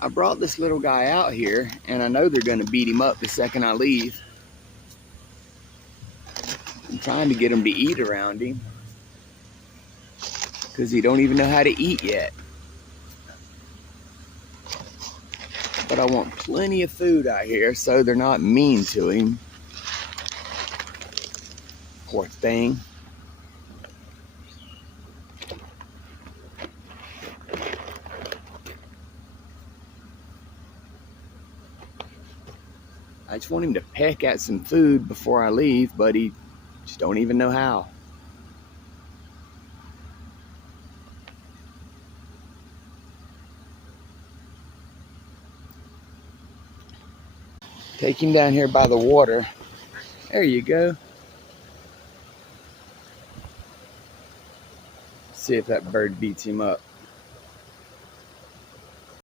I brought this little guy out here, and I know they're going to beat him up the second I leave. I'm trying to get him to eat around him because he don't even know how to eat yet. But I want plenty of food out here so they're not mean to him. Poor thing. I just want him to peck at some food before I leave, but he just don't even know how. Take him down here by the water. There you go. See if that bird beats him up.